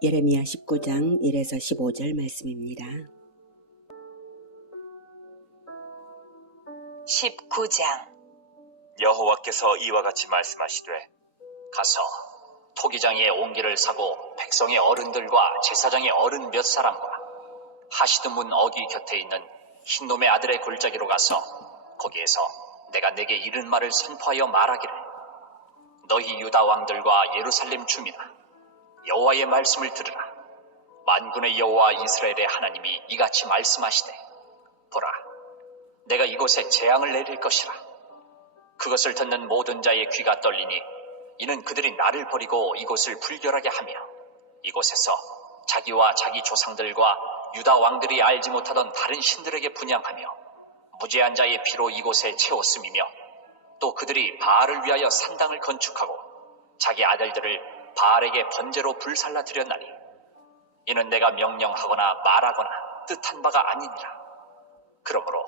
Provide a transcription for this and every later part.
예레미야 19장 1에서 15절 말씀입니다. 19장. 여호와께서 이와 같이 말씀하시되 가서 토기장의 옹기를 사고 백성의 어른들과 제사장의 어른 몇 사람과 하시드문 어귀 곁에 있는 흰놈의 아들의 골짜기로 가서 거기에서 내가 내게 이른 말을 선포하여 말하기를 너희 유다 왕들과 예루살렘 주민아 여호와의 말씀을 들으라. 만군의 여호와 이스라엘의 하나님이 이같이 말씀하시되 보라 내가 이곳에 재앙을 내릴 것이라. 그것을 듣는 모든 자의 귀가 떨리니 이는 그들이 나를 버리고 이곳을 불결하게 하며 이곳에서 자기와 자기 조상들과 유다 왕들이 알지 못하던 다른 신들에게 분향하며 무죄한 자의 피로 이곳에 채웠음이며 또 그들이 바알을 위하여 산당을 건축하고 자기 아들들을 바알에게 번제로 불살라 드렸나니 이는 내가 명령하거나 말하거나 뜻한 바가 아니니라. 그러므로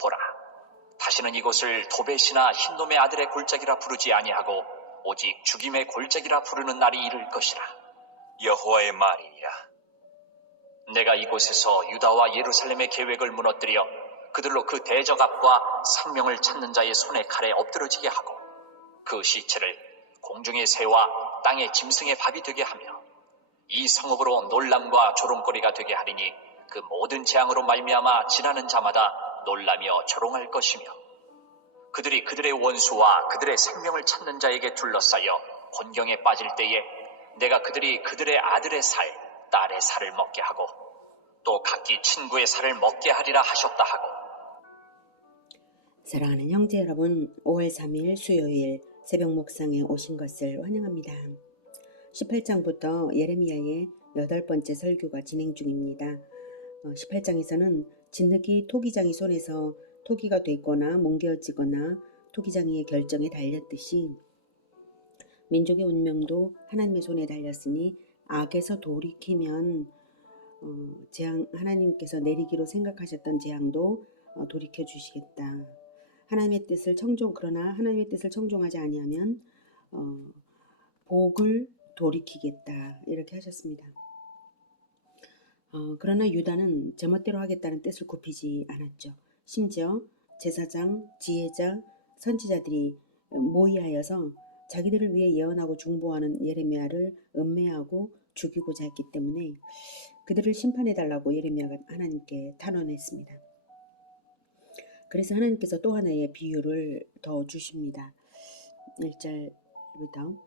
보라 다시는 이곳을 도벳이나 흰놈의 아들의 골짜기라 부르지 아니하고 오직 죽임의 골짜기라 부르는 날이 이를 것이라. 여호와의 말이니라. 내가 이곳에서 유다와 예루살렘의 계획을 무너뜨려 그들로 그 대적압과 생명을 찾는 자의 손에 칼에 엎드러지게 하고 그 시체를 공중의 새와 땅의 짐승의 밥이 되게 하며 이 성읍으로 놀람과 조롱거리가 되게 하리니 그 모든 재앙으로 말미암아 지나는 자마다 놀라며 조롱할 것이며 그들이 그들의 원수와 그들의 생명을 찾는 자에게 둘러싸여 곤경에 빠질 때에 내가 그들이 그들의 아들의 살, 딸의 살을 먹게 하고 또 각기 친구의 살을 먹게 하리라 하셨다 하고. 사랑하는 형제 여러분, 5월 3일 수요일 새벽 묵상에 오신 것을 환영합니다. 18장부터 예레미야의 8번째 설교가 진행 중입니다. 18장에서는 진흙이 토기장이 손에서 토기가 됐거나 뭉개어지거나 토기장이의 결정에 달렸듯이 민족의 운명도 하나님의 손에 달렸으니 악에서 돌이키면 재앙, 하나님께서 내리기로 생각하셨던 재앙도 돌이켜 주시겠다. 그러나 하나님의 뜻을 청종하지 아니하면 복을 돌이키겠다 이렇게 하셨습니다. 그러나 유다는 제멋대로 하겠다는 뜻을 굽히지 않았죠. 심지어 제사장, 지혜자, 선지자들이 모의하여서 자기들을 위해 예언하고 중보하는 예레미야를 음매하고 죽이고자 했기 때문에 그들을 심판해달라고 예레미야가 하나님께 탄원했습니다. 그래서 하나님께서 또 하나의 비유를 더 주십니다. 1절부터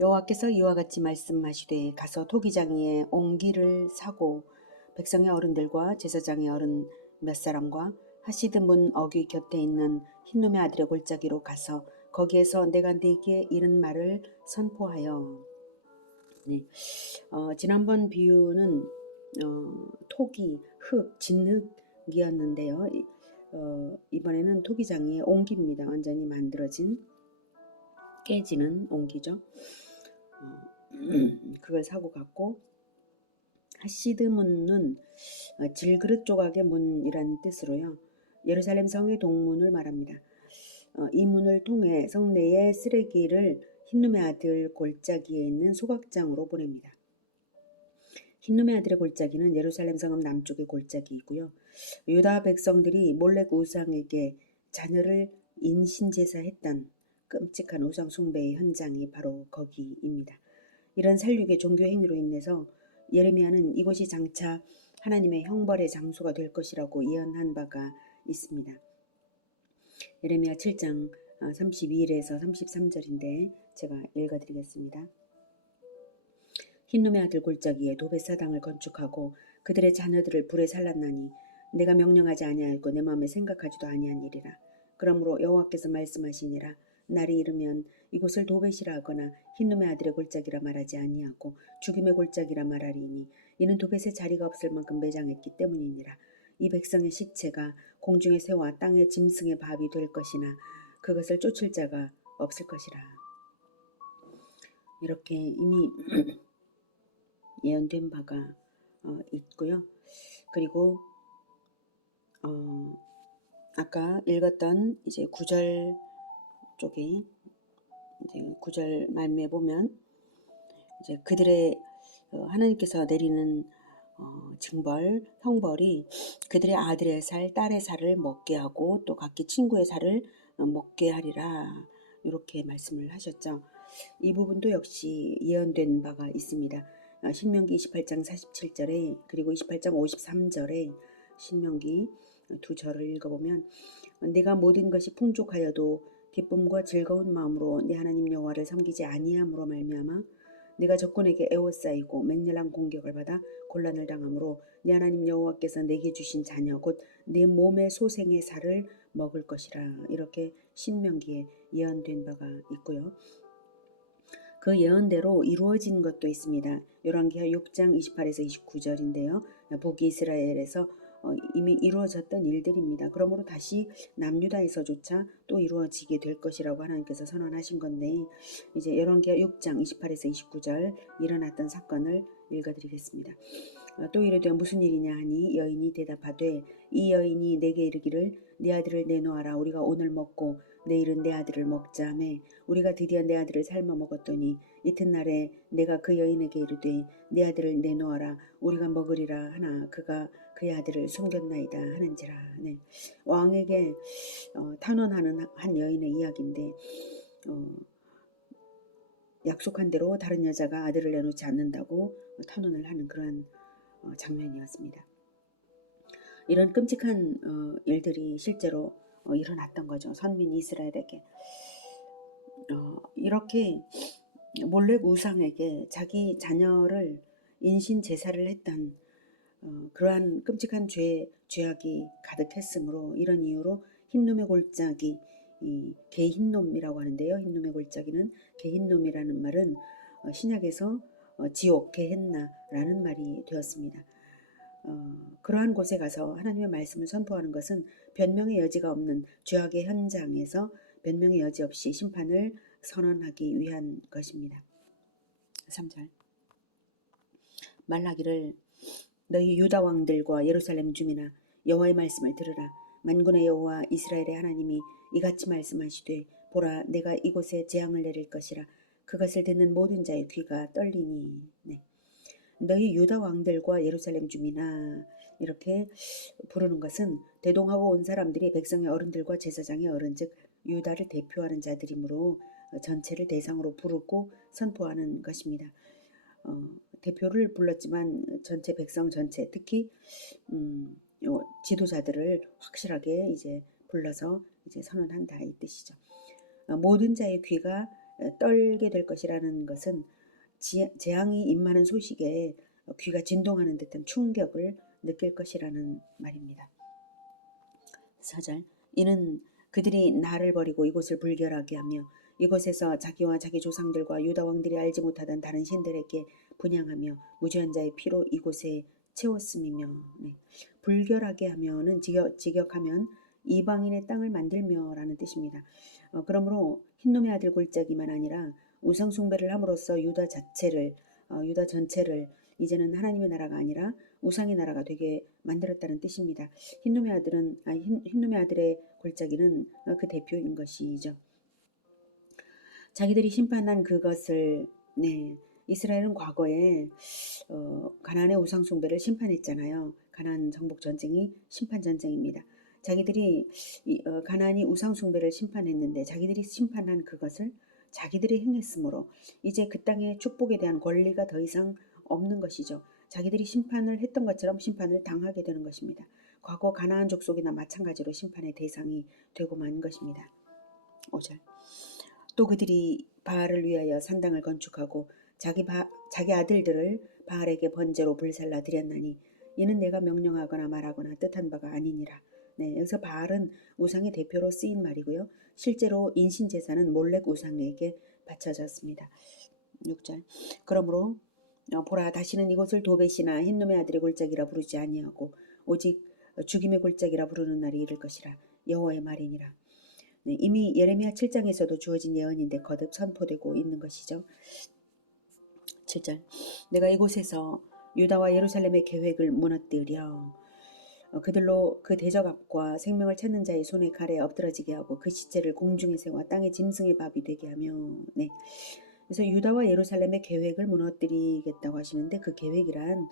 여호와께서 이와 같이 말씀하시되 가서 토기장이의 옹기를 사고 백성의 어른들과 제사장의 어른 몇 사람과 하시드문 어귀 곁에 있는 흰놈의 아들의 골짜기로 가서 거기에서 내가 네게 이른 말을 선포하여. 지난번 비유는 토기, 흙, 진흙이었는데요. 이번에는 토기장이의 옹기입니다. 완전히 만들어진 깨지는 옹기죠. 그걸 사고 갔고 하시드문은 질그릇 조각의 문이라는 뜻으로요. 예루살렘 성의 동문을 말합니다. 이 문을 통해 성내의 쓰레기를 흰놈의 아들 골짜기에 있는 소각장으로 보냅니다. 흰놈의 아들의 골짜기는 예루살렘 성읍 남쪽의 골짜기이고요. 유다 백성들이 몰렉 우상에게 자녀를 인신제사했던 끔찍한 우상 숭배의 현장이 바로 거기입니다. 이런 살육의 종교 행위로 인해서 예레미야는 이곳이 장차 하나님의 형벌의 장소가 될 것이라고 예언한 바가 있습니다. 예레미야 7장 32절에서 33절인데 제가 읽어드리겠습니다. 흰놈의 아들 골짜기에 도벳사당을 건축하고 그들의 자녀들을 불에 살랐나니 내가 명령하지 아니하였고 내 마음에 생각하지도 아니한 일이라. 그러므로 여호와께서 말씀하시니라. 날이 이르면 이곳을 도벳이라 하거나 흰놈의 아들의 골짜기라 말하지 아니하고 죽임의 골짜기라 말하리니 이는 도벳의 자리가 없을 만큼 매장했기 때문이니라. 이 백성의 시체가 공중의 새와 땅의 짐승의 밥이 될 것이나 그것을 쫓을 자가 없을 것이라. 이렇게 이미 예언된 바가 있고요. 그리고 아까 읽었던 이제 9절 쪽에 이제 9절 말미에 보면 이제 그들의 하나님께서 내리는 징벌, 형벌이 그들의 아들의 살, 딸의 살을 먹게 하고 또 각기 친구의 살을 먹게 하리라. 이렇게 말씀을 하셨죠. 이 부분도 역시 예언된 바가 있습니다. 신명기 28장 47절에 그리고 28장 53절에 신명기 두 절을 읽어보면 내가 모든 것이 풍족하여도 기쁨과 즐거운 마음으로 내 하나님 여호와를 섬기지 아니함으로 말미암아 내가 적군에게 에워싸이고 맹렬한 공격을 받아 곤란을 당함으로 내 하나님 여호와께서 내게 주신 자녀 곧 내 몸의 소생의 살을 먹을 것이라. 이렇게 신명기에 예언된 바가 있고요. 그 예언대로 이루어진 것도 있습니다. 열왕기하 6장 28에서 29절인데요. 북이스라엘에서 이미 이루어졌던 일들입니다. 그러므로 다시 남유다에서조차 또 이루어지게 될 것이라고 하나님께서 선언하신 건데 이제 열왕기하 6장 28에서 29절 일어났던 사건을 읽어드리겠습니다. 또 이르되 무슨 일이냐 하니 여인이 대답하되 이 여인이 내게 이르기를 네 아들을 내놓아라 우리가 오늘 먹고 내일은 내 아들을 먹자 하매 우리가 드디어 내 아들을 삶아 먹었더니 이튿날에 내가 그 여인에게 이르되 내 아들을 내놓아라 우리가 먹으리라 하나 그가 그의 아들을 숨겼나이다 하는지라. 네. 왕에게 탄원하는 한 여인의 이야기인데 약속한 대로 다른 여자가 아들을 내놓지 않는다고 탄원을 하는 그러한 장면이었습니다. 이런 끔찍한 일들이 실제로 일어났던 거죠. 선민 이스라엘에게. 이렇게 몰렉 우상에게 자기 자녀를 인신 제사를 했던 그러한 끔찍한 죄악이 가득했으므로 이런 이유로 흰놈의 골짜기 개흰놈이라고 하는데요. 흰놈의 골짜기는 개흰놈이라는 말은 신약에서 지옥 게헨나라는 말이 되었습니다. 그러한 곳에 가서 하나님의 말씀을 선포하는 것은 변명의 여지가 없는 죄악의 현장에서 변명의 여지 없이 심판을 선언하기 위한 것입니다. 3절 말하기를 너희 유다 왕들과 예루살렘 주민아 여호와의 말씀을 들으라. 만군의 여호와 이스라엘의 하나님이 이같이 말씀하시되 보라 내가 이곳에 재앙을 내릴 것이라. 그것을 듣는 모든 자의 귀가 떨리니. 네. 너희 유다 왕들과 예루살렘 주민아 이렇게 부르는 것은 대동하고 온 사람들이 백성의 어른들과 제사장의 어른 즉 유다를 대표하는 자들이므로 전체를 대상으로 부르고 선포하는 것입니다. 대표를 불렀지만 전체 백성 전체 특히 지도자들을 확실하게 이제 불러서 이제 선언한다 이 뜻이죠. 모든 자의 귀가 떨게 될 것이라는 것은 재앙이 임하는 소식에 귀가 진동하는 듯한 충격을 느낄 것이라는 말입니다. 4절 이는 그들이 나를 버리고 이곳을 불결하게 하며 이곳에서 자기와 자기 조상들과 유다 왕들이 알지 못하던 다른 신들에게 분향하며 무죄한 자의 피로 이곳에 채웠음이며. 네. 불결하게 하면은 직역하면 이방인의 땅을 만들며라는 뜻입니다. 그러므로 흰놈의 아들 골짜기만 아니라 우상 숭배를 함으로써 유다 전체를 이제는 하나님의 나라가 아니라 우상의 나라가 되게 만들었다는 뜻입니다. 흰놈의 아들의 골짜기는 그 대표인 것이죠. 자기들이 심판한 그것을 이스라엘은 과거에 가나안의 우상 숭배를 심판했잖아요. 가나안 정복 전쟁이 심판 전쟁입니다. 자기들이 가나안이 우상 숭배를 심판했는데 자기들이 심판한 그것을 자기들이 행했으므로 이제 그 땅의 축복에 대한 권리가 더 이상 없는 것이죠. 자기들이 심판을 했던 것처럼 심판을 당하게 되는 것입니다. 과거 가나안 족속이나 마찬가지로 심판의 대상이 되고 만 것입니다. 5절 또 그들이 바알을 위하여 산당을 건축하고 자기 아들들을 바알에게 번제로 불살라 드렸나니 이는 내가 명령하거나 말하거나 뜻한 바가 아니니라. 네, 여기서 바알은 우상의 대표로 쓰인 말이고요. 실제로 인신제사는 몰렉 우상에게 바쳐졌습니다. 6절 그러므로 보라 다시는 이곳을 도벳이나 흰놈의 아들의 골짜기라 부르지 아니하고 오직 죽임의 골짜기라 부르는 날이 이를 것이라. 여호와의 말이니라. 네, 이미 예레미야 7장에서도 주어진 예언인데 거듭 선포되고 있는 것이죠. 7절 내가 이곳에서 유다와 예루살렘의 계획을 무너뜨려 그들로 그 대적압과 생명을 찾는 자의 손에 칼에 엎드러지게 하고 그 시체를 공중에 세워 땅의 짐승의 밥이 되게 하며. 네. 그래서 유다와 예루살렘의 계획을 무너뜨리겠다고 하시는데 그 계획이란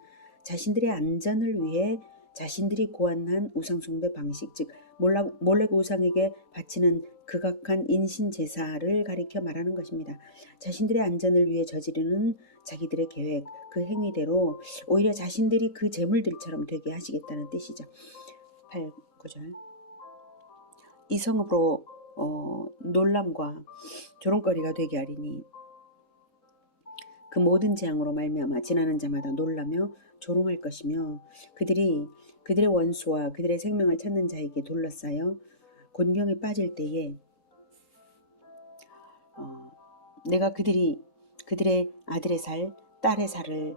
자신들의 안전을 위해 자신들이 고안한 우상숭배 방식, 즉 몰렉 우상에게 바치는 극악한 인신 제사를 가리켜 말하는 것입니다. 자신들의 안전을 위해 저지르는 자기들의 계획, 그 행위대로 오히려 자신들이 그 제물들처럼 되게 하시겠다는 뜻이죠. 8구절. 이 성읍으로 놀람과 조롱거리가 되게 하리니 그 모든 재앙으로 말미암아 지나는 자마다 놀라며 조롱할 것이며 그들의 원수와 그들의 생명을 찾는 자에게 둘러싸여 곤경에 빠질 때에 내가 그들의 아들의 살, 딸의 살을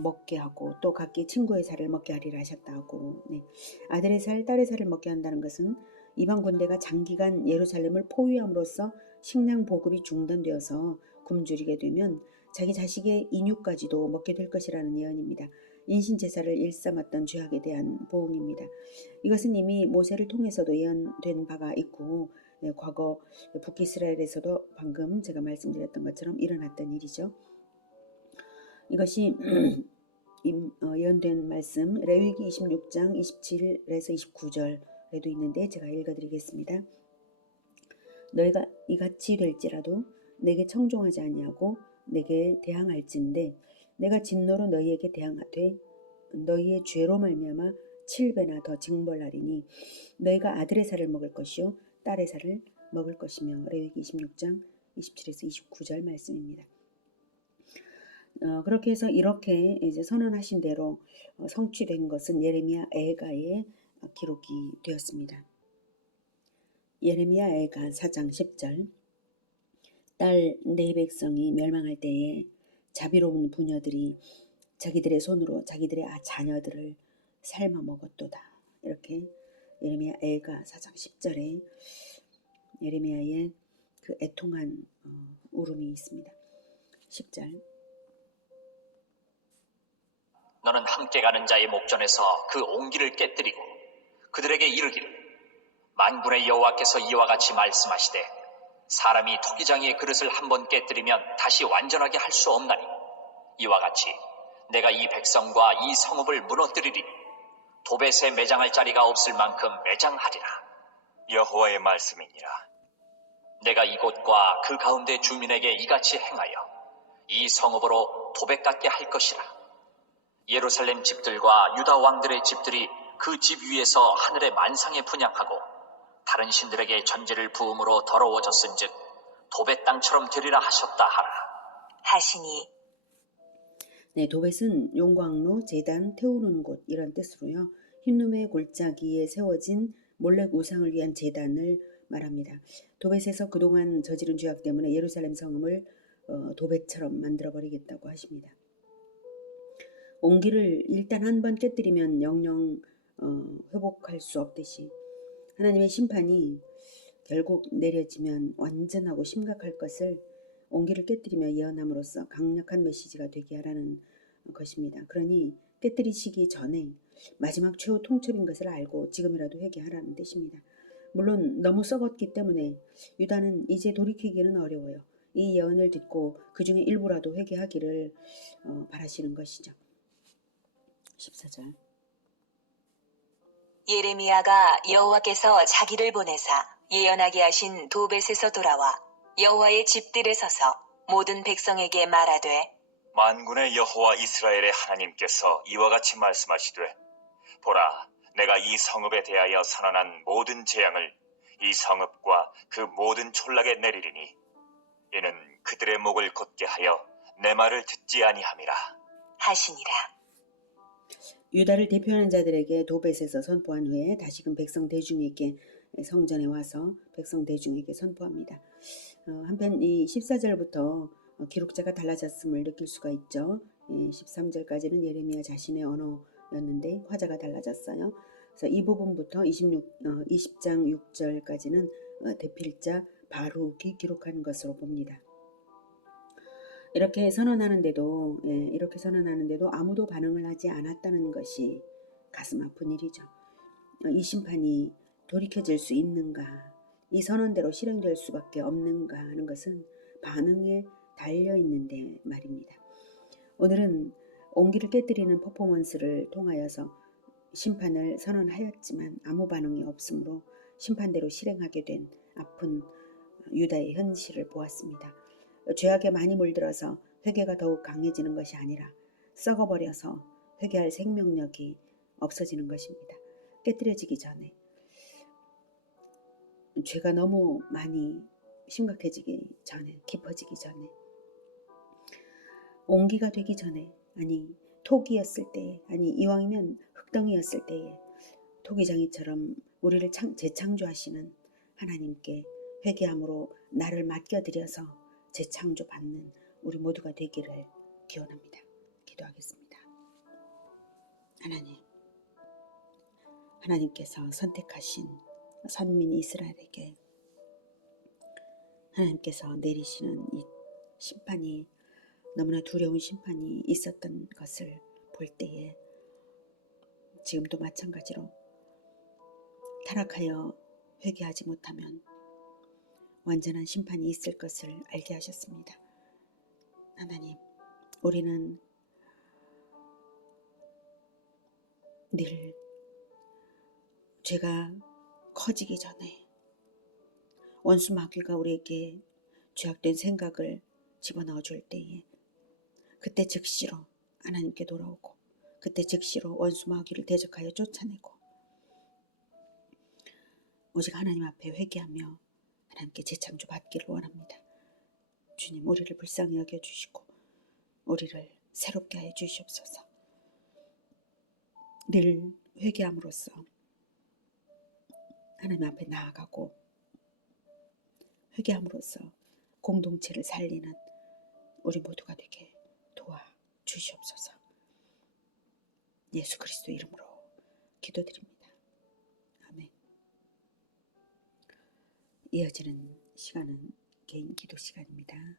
먹게 하고 또 각기 친구의 살을 먹게 하리라 하셨다 하고, 네. 아들의 살, 딸의 살을 먹게 한다는 것은 이방 군대가 장기간 예루살렘을 포위함으로써 식량 보급이 중단되어서 굶주리게 되면 자기 자식의 인육까지도 먹게 될 것이라는 예언입니다. 인신제사를 일삼았던 죄악에 대한 보응입니다. 이것은 이미 모세를 통해서도 예언된 바가 있고 과거 북이스라엘에서도 방금 제가 말씀드렸던 것처럼 일어났던 일이죠. 이것이 예언된 말씀 레위기 26장 27에서 29절에도 있는데 제가 읽어드리겠습니다. 너희가 이같이 될지라도 내게 청종하지 아니하고 내게 대항할진대 내가 진노로 너희에게 대항하되 너희의 죄로 말미암아 7배나 더 징벌하리니 너희가 아들의 살을 먹을 것이요 딸의 살을 먹을 것이며 레위기 26장 27에서 29절 말씀입니다. 그렇게 해서 이렇게 이제 선언하신 대로 성취된 것은 예레미야 애가의 기록이 되었습니다. 예레미야 애가 4장 10절 딸 내 백성이 멸망할 때에 자비로운 부녀들이 자기들의 손으로 자기들의 자녀들을 삶아 먹었도다. 이렇게 예레미야 애가 4장 10절에 예레미야의 그 애통한 울음이 있습니다. 10절 너는 함께 가는 자의 목전에서 그 옹기를 깨뜨리고 그들에게 이르기를 만군의 여호와께서 이와 같이 말씀하시되 사람이 토기장이의 그릇을 한번 깨뜨리면 다시 완전하게 할 수 없나니 이와 같이 내가 이 백성과 이 성읍을 무너뜨리리니 도벳에 매장할 자리가 없을 만큼 매장하리라. 여호와의 말씀이니라. 내가 이곳과 그 가운데 주민에게 이같이 행하여 이 성읍으로 도벳 같게 할 것이라. 예루살렘 집들과 유다 왕들의 집들이 그 집 위에서 하늘의 만상에 분향하고 다른 신들에게 전제를 부음으로 더러워졌은즉 도벳 땅처럼 되리라 하셨다 하라. 하시니 네, 도벳은 용광로, 제단, 태우는 곳 이런 뜻으로요. 흰룸의 골짜기에 세워진 몰렉 우상을 위한 제단을 말합니다. 도벳에서 그동안 저지른 죄악 때문에 예루살렘 성읍을 도벳처럼 만들어버리겠다고 하십니다. 옹기를 일단 한번 깨뜨리면 영영 회복할 수 없듯이 하나님의 심판이 결국 내려지면 완전하고 심각할 것을 옹기를 깨뜨리며 예언함으로써 강력한 메시지가 되게 하라는 것입니다. 그러니 깨뜨리시기 전에 마지막 최후 통첩인 것을 알고 지금이라도 회개하라는 뜻입니다. 물론 너무 썩었기 때문에 유다는 이제 돌이키기는 어려워요. 이 예언을 듣고 그 중에 일부라도 회개하기를 바라시는 것이죠. 14절 예레미야가 여호와께서 자기를 보내사 예언하게 하신 도벳에서 돌아와 여호와의 집들에 서서 모든 백성에게 말하되 만군의 여호와 이스라엘의 하나님께서 이와 같이 말씀하시되 보라 내가 이 성읍에 대하여 선언한 모든 재앙을 이 성읍과 그 모든 촌락에 내리리니 이는 그들의 목을 곧게 하여 내 말을 듣지 아니함이라 하시니라. 유다를 대표하는 자들에게 도벳에서 선포한 후에 다시금 백성 대중에게 성전에 와서 백성 대중에게 선포합니다. 한편 이 14절부터 기록자가 달라졌음을 느낄 수가 있죠. 13절까지는 예레미야 자신의 언어였는데 화자가 달라졌어요. 그래서 이 부분부터 20장 6절까지는 대필자 바룩이 기록한 것으로 봅니다. 이렇게 선언하는데도 아무도 반응을 하지 않았다는 것이 가슴 아픈 일이죠. 이 심판이 돌이켜질 수 있는가, 이 선언대로 실행될 수밖에 없는가 하는 것은 반응에 달려 있는데 말입니다. 오늘은 온기를 깨뜨리는 퍼포먼스를 통하여서 심판을 선언하였지만 아무 반응이 없으므로 심판대로 실행하게 된 아픈 유다의 현실을 보았습니다. 죄악에 많이 물들어서 회개가 더욱 강해지는 것이 아니라 썩어버려서 회개할 생명력이 없어지는 것입니다. 깨뜨려지기 전에, 죄가 너무 많이 심각해지기 전에, 깊어지기 전에, 온기가 되기 전에, 아니 토기였을 때에, 아니 이왕이면 흙덩이였을 때에 토기장이처럼 우리를 재창조하시는 하나님께 회개함으로 나를 맡겨드려서 재창조받는 우리 모두가 되기를 기원합니다. 기도하겠습니다. 하나님께서 선택하신 선민 이스라엘에게 하나님께서 내리시는 이 심판이, 너무나 두려운 심판이 있었던 것을 볼 때에 지금도 마찬가지로 타락하여 회개하지 못하면 완전한 심판이 있을 것을 알게 하셨습니다. 하나님, 우리는 늘 죄가 커지기 전에 원수 마귀가 우리에게 죄악된 생각을 집어넣어 줄 때에 그때 즉시로 하나님께 돌아오고 그때 즉시로 원수 마귀를 대적하여 쫓아내고 오직 하나님 앞에 회개하며 하나님께 재창조 받기를 원합니다. 주님, 우리를 불쌍히 여겨주시고 우리를 새롭게 하여 주시옵소서. 늘 회개함으로써 하나님 앞에 나아가고 회개함으로써 공동체를 살리는 우리 모두가 되게 도와주시옵소서. 예수 그리스도 이름으로 기도드립니다. 아멘. 이어지는 시간은 개인 기도 시간입니다.